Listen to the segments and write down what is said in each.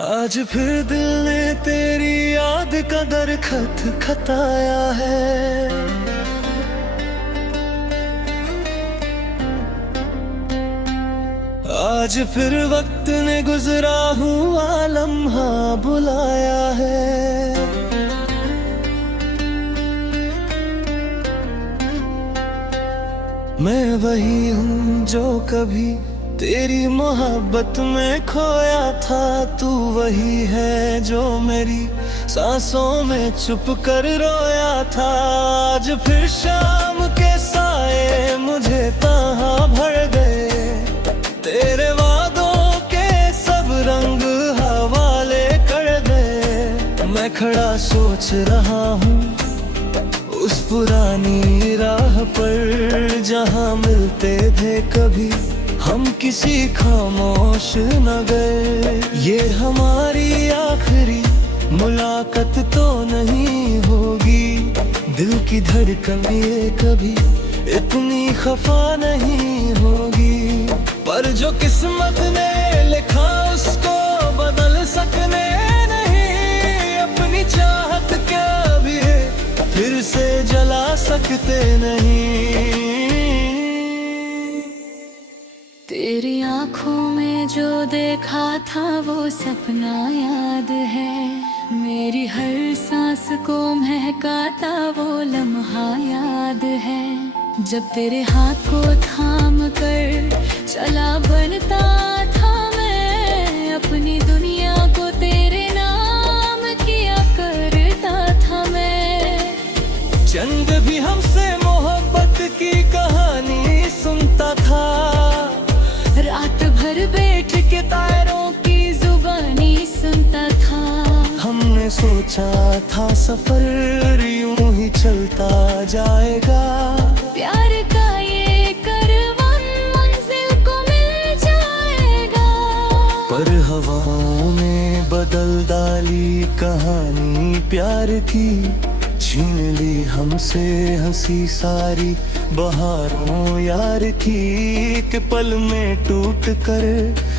आज फिर दिल ने तेरी याद का दरखत खताया है। आज फिर वक्त ने गुजरा हुआ लम्हा बुलाया है। मैं वही हूँ जो कभी तेरी मोहब्बत में खोया था। तू वही है जो मेरी सांसों में चुप कर रोया था। आज फिर शाम के साए मुझे तहाँ भर गए। तेरे वादों के सब रंग हवाले कर दे। मैं खड़ा सोच रहा हूँ उस पुरानी राह पर जहाँ मिलते थे कभी हम किसी खामोश न गए। ये हमारी आखिरी मुलाकात तो नहीं होगी। दिल की धड़कन ये कभी इतनी खफा नहीं होगी। पर जो किस्मत ने लिखा उसको बदल सकने नहीं। अपनी चाहत क्या भी है फिर से जला सकते नहीं। तेरी आँखों में जो देखा था वो सपना याद है। मेरी हर सांस को महकाता वो लम्हा याद है। जब तेरे हाथ को थाम कर चला बनता था मैं। अपनी दुनिया को तेरे नाम किया करता था मैं। चंद भी हमसे मोहब्बत की कहानी सुनता था। रात भर बैठ के तारों की जुबानी सुनता था। हमने सोचा था सफर यूं ही चलता जाएगा। प्यार का ये कारवां मंजिल को मिल जाएगा। पर हवाओं में बदल डाली कहानी प्यार की। छीन ली हमसे हंसी सारी बहारों यार की। एक पल में टूट कर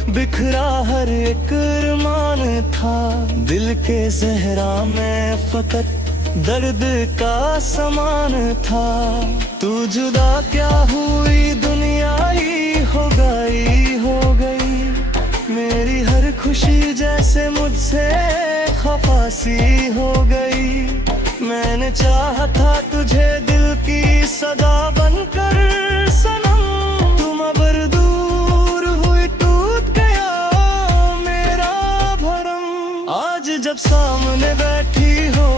बिखरा हर एक अरमान था। दिल के सहरा में फकत दर्द का समान था। तू जुदा क्या हुई दुनिया ही हो गई। मेरी हर खुशी जैसे मुझसे खफासी हो गई। मैंने चाहा था तुझे दिल की सदा बनकर सनम। तुम अब दूर हुई टूट गया मेरा भरम। आज जब सामने बैठी हो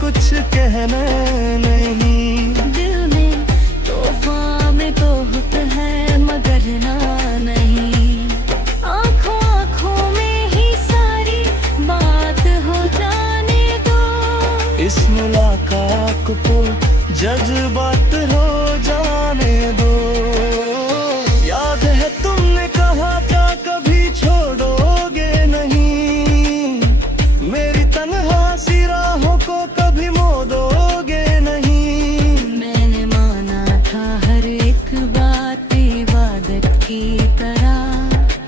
कुछ कहना नहीं। दिल में तूफान में बहुत है मगर ना नहीं। आँखों आँखों में ही सारी बात हो जाने दो। इस मुलाकात को जज्बात हो जाने दो। याद है तुमने कहा था कभी छोड़ोगे नहीं। मेरी तन्हा सी राहों को कभी मोड़ोगे नहीं। मैंने माना था हर एक बात इबादत की तरह।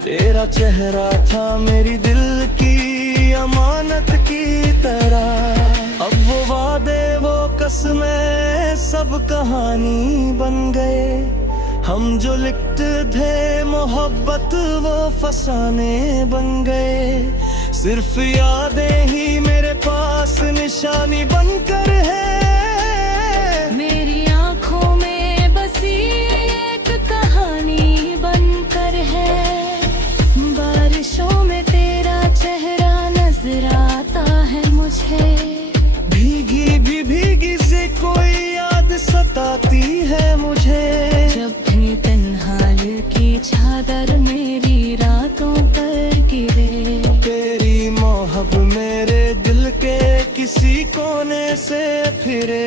तेरा चेहरा था मेरी दिल की अमानत की तरह। अब वो वादे वो कसमें सब कहानी बन गए। हम जो लिखते थे मोहब्बत वो फसाने बन गए। सिर्फ यादें ही मेरे पास निशानी बनकर है। मेरी आँखों में बसी एक कहानी बनकर है। बारिशों में तेरा चेहरा नजर आता है मुझे। भीगी से कोई याद सताती है मुझे। जब भी तन्हाई की चादर मेरी रातों पर गिरे। तेरी मोहब्बत मेरे दिल के किसी कोने से फिरे।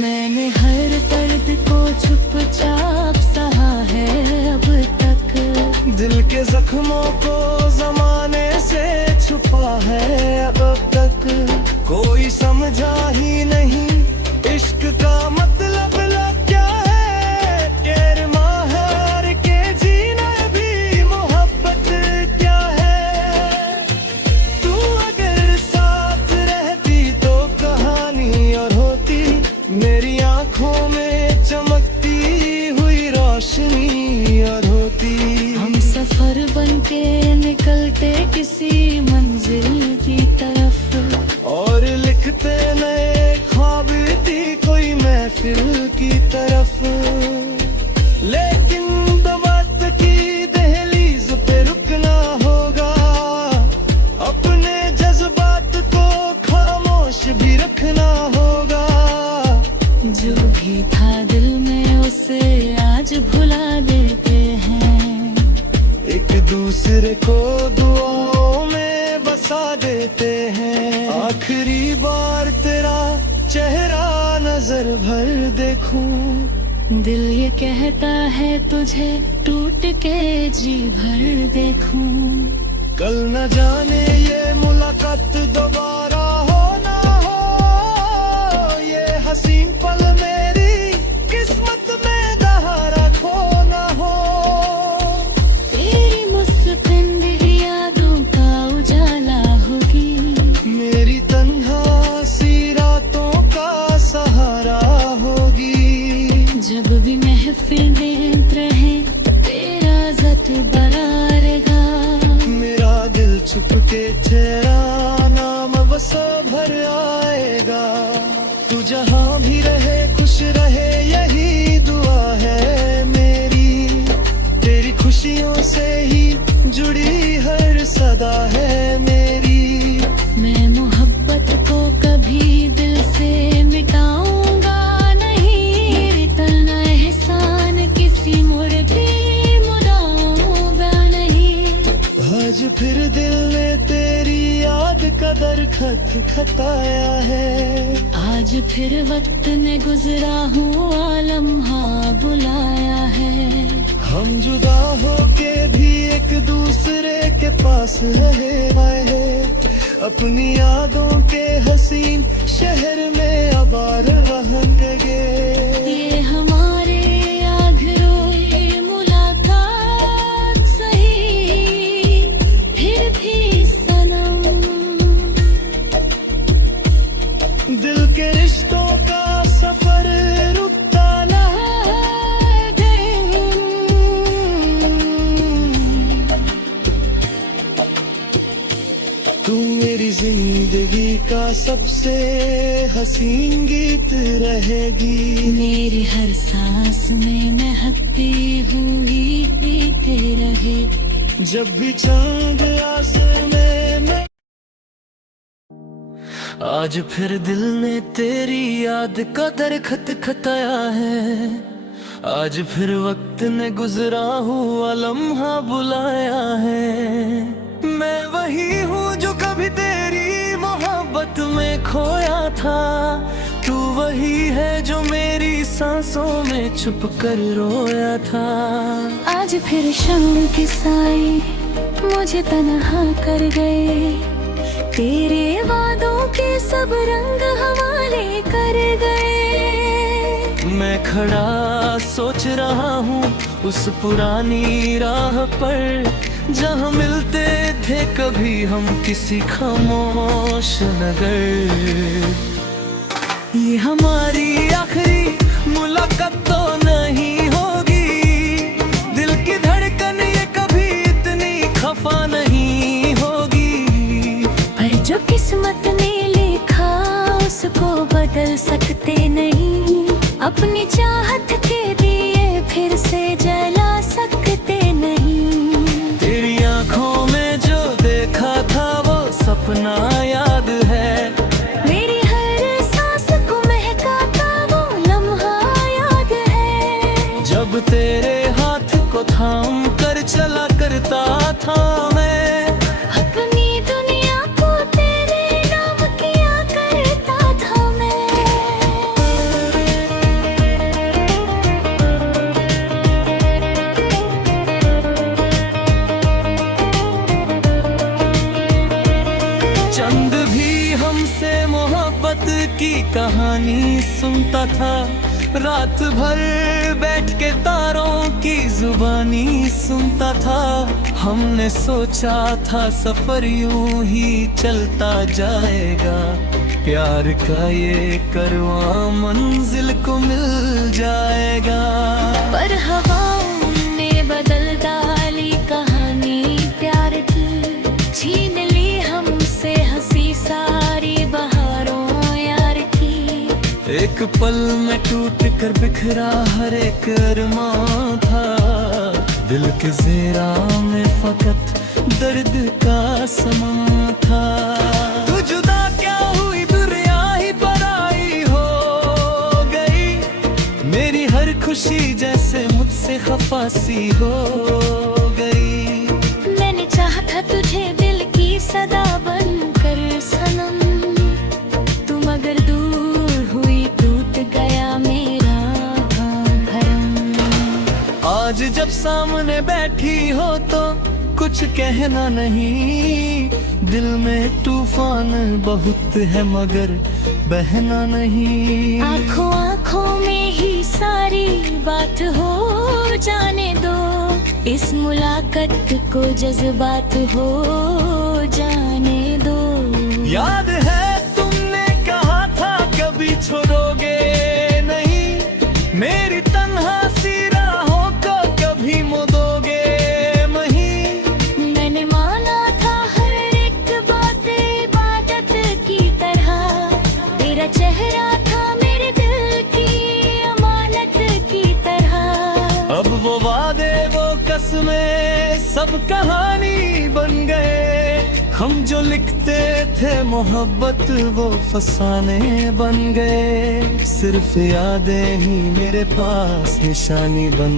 मैंने हर दर्द को चुपचाप सहा है अब तक। दिल के जख्मों को जमाने से छुपा है अब तक। कोई समझा ही नहीं इश्क का मतलब लब क्या है। तेरे माहर के जीना भी मोहब्बत क्या है। उसी मंजिल की तरफ। और लिखते नए ख्वाब थी कोई महफिल की तरफ। लेकिन दबात की दहलीज पे रुकना होगा, अपने जज्बात को खामोश भी रखना होगा। जो भी था दिल में उसे आज भुला देते हैं, एक दूसरे को दुआओं में बसा देते हैं। आखिरी बार तेरा चेहरा नजर भर देखूं, दिल ये कहता है तुझे टूट के जी भर देखूं। कल न जाने ये मुलाकात दोबारा हो ना हो, ये हसीन पल मेरी किस्मत में दहारा खो ना हो। तेरी मुस्कान भी यादों का उजाला होगी, मेरी तन्हा सी रातों का सहारा होगी। जब भी महफिल में रहे तेरा ज़त बरारेगा। मेरा दिल छुप के तेरा नाम बसो भर आएगा। तू जहाँ भी रहे खुश रहे यही दुआ है मेरी। तेरी खुशियों से ही जुड़ी हर सदा है मेरी। मैं मोहब्बत को कभी दिल से मिटाऊंगा नहीं, इतना एहसान किसी मुड़ भी मुड़ाऊंगा नहीं। आज फिर दिल ने तेरी याद का दरखत खताया है। आज फिर वक्त ने गुजरा हुआ लम्हा बुलाया है। हम जुदा होके भी एक दूसरे के पास रहे आए हैं। अपनी यादों के हसीन शहर में आबाद रहेंगे। ये हमारे आखिरी मुलाकात सही, फिर भी सनम दिल के रिश्तों का सफर रुकता ना है। तू मेरी जिंदगी का सबसे हसीन गीत रहेगी। मेरी हर सांस में महकती हुई पीते रहे। जब भी चांद आसमां में आज फिर दिल ने तेरी याद का दरखत खताया है। आज फिर वक्त ने गुजरा हुआ लम्हा बुलाया है। मैं वही हूँ जो कभी तेरी मोहब्बत में खोया था। तू वही है जो मेरी सांसों में छुप कर रोया था। आज फिर शाम की साई मुझे तन्हा कर गए। तेरे वादों के सब रंग हवाले कर गए। मैं खड़ा सोच रहा हूँ उस पुरानी राह पर, जहाँ मिलते थे कभी हम किसी खामोश नगर। ये हमारी आखिरी मुलाकात तो नहीं होगी, दिल की धड़कन ये कभी इतनी खफा नहीं होगी। पर जो किस्मत ने लिखा उसको बदल सकते नहीं, अपनी चाहत के दिए फिर से जला सकते नहीं। तेरी आंखों में जो देखा था वो सपना याद है। मेरी हर सांस को महका था वो लम्हा याद है। जब तेरे हाथ को थाम कर चला करता था मैं, अपनी दुनिया को तेरे नाम किया करता था मैं। चंद भी हमसे मोहब्बत की कहानी सुनता था। रात भर बैठ के तारों की जुबानी सुनता था। हमने सोचा था सफर यूं ही चलता जाएगा, प्यार का ये करवां मंजिल को मिल जाएगा। पर हवाओं ने बदल डाली कहानी प्यार की। छीन ली हमसे हंसी सारी बहारों यार की। एक पल में टूट कर बिखरा हर एक अरमां था, दिल के ज़ेरा में फकत दर्द का समा था। तू जुदा क्या हुई, दुनिया ही पराई हो गई, मेरी हर खुशी जैसे मुझसे खफा सी हो गई। मैंने चाहा था तुझे दिल की सदा बनकर सनम, तुम अगर दूर हुई टूट गया मेरा भरम। आज जब सामने बैठी हो तो कुछ कहना नहीं, दिल में तूफान बहुत है मगर बहना नहीं। आँखों आँखों में ही सारी बात हो जाने दो, इस मुलाकात को जज्बात हो जाने दो। याद है तुमने कहा था कभी छोड़ोगे नहीं, मेरी तन्हा सी राहों को कभी मोड़ोगे नहीं। मैंने माना था हर एक बात इबादत की तरह, तेरा चेहरा था मेरे दिल की अमानत की तरह। अब वो वादे वो कसमें सब कहानी बन गए, हम जो लिखते थे मोहब्बत वो फसाने बन गए। सिर्फ यादें ही मेरे पास निशानी बन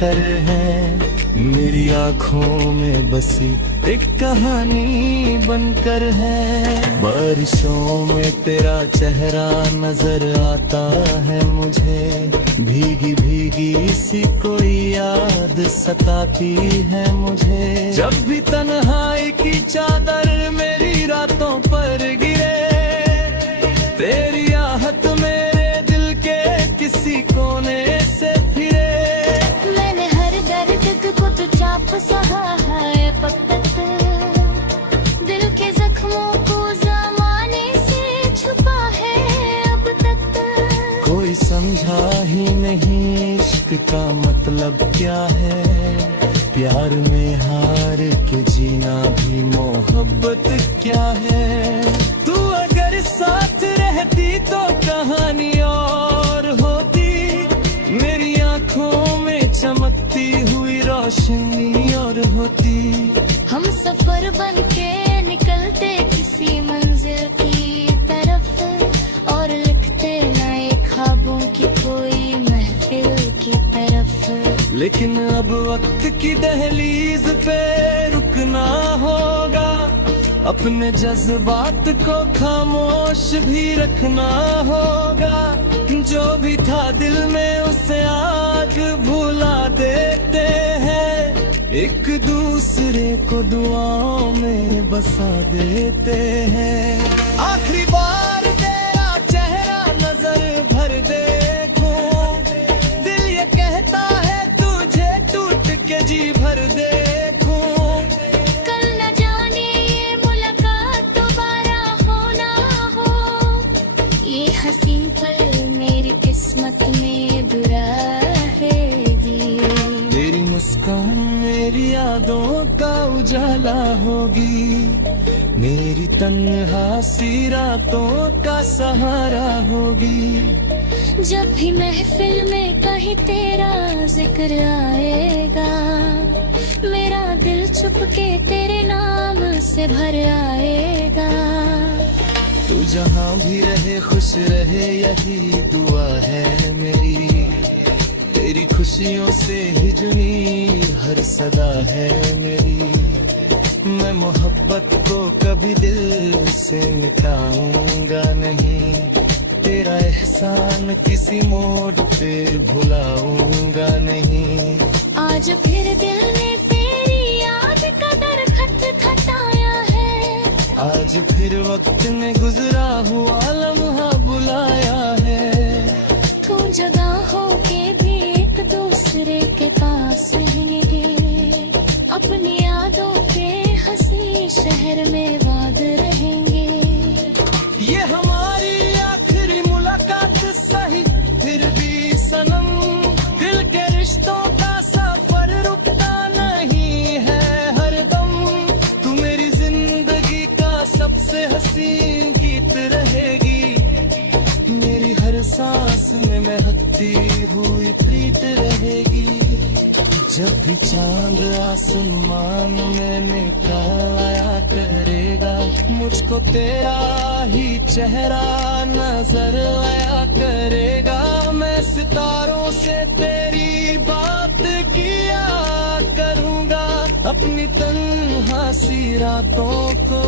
कर है, मेरी आँखों में बसी एक कहानी बनकर है। बारिशों में तेरा चेहरा नजर आता है मुझे, भीगी भीगी सी कोई याद सताती है मुझे। जब भी तन्हाई की चादर मेरी रातों पर गिरे, तेरी आहट मेरे दिल के किसी कोने से फिरे। मैंने हर दर्द को तो चाप सहा है अब तक, दिल के जख्मों को ज़माने से छुपा है अब तक। कोई समझा ही नहीं इश्क का मतलब क्या है, प्यार में हार के जीना भी मोहब्बत क्या है। तू अगर साथ रहती तो कहानी और होती, मेरी आंखों में चमकती हुई रोशनी और होती। हम सफर बन के निकलते किसी मंजिल की तरफ, और लिखते नए ख्वाबों की कोई महफिल की तरफ। लेकिन अब वक्त की दहलीज पे रुकना होगा, अपने जज्बात को खामोश भी रखना होगा। जो भी था दिल में उसे आज भुला देते हैं, एक दूसरे को दुआओं में बसा देते हैं। आखिरी बार तेरा चेहरा नजर भर देखूं, दिल ये कहता है तुझे टूट के जी भर देखूं। कल न जाने ये मुलाकात दोबारा हो ना हो, ये हसीन पल मेरी किस्मत में बुरा रहेगी। तेरी मुस्कान मेरी यादों का उजाला होगी, मेरी तन्हा सी रातों का सहारा होगी। जब भी महफिल में कहीं तेरा जिक्र आएगा, मेरा दिल चुपके तेरे नाम से भर आएगा। तू जहाँ भी रहे खुश रहे यही दुआ है मेरी, तेरी खुशियों से ही जुनी हर सदा है मेरी। मैं मोहब्बत को कभी दिल से मिटाऊंगा नहीं, तेरा एहसान किसी मोड़ पे भुलाऊंगा नहीं। आज फिर दिल ने तेरी याद का दरखत खटाया है, आज फिर वक्त में गुजरा हुआ लम्हा बुलाया है। तू जगह हो के भी एक दूसरे के पास रहेंगे, अपनी यादों के हंसी शहर में वाद रहेंगे। ये हमारी आखिरी मुलाकात सही फिर भी सनम, दिल के रिश्तों का सफर रुकता नहीं है हरदम। तू मेरी आसमान में निकल आया करेगा, मुझको तेरा ही चेहरा नजर आया करेगा। मैं सितारों से तेरी बात किया करूँगा, अपनी तन्हा सी रातों को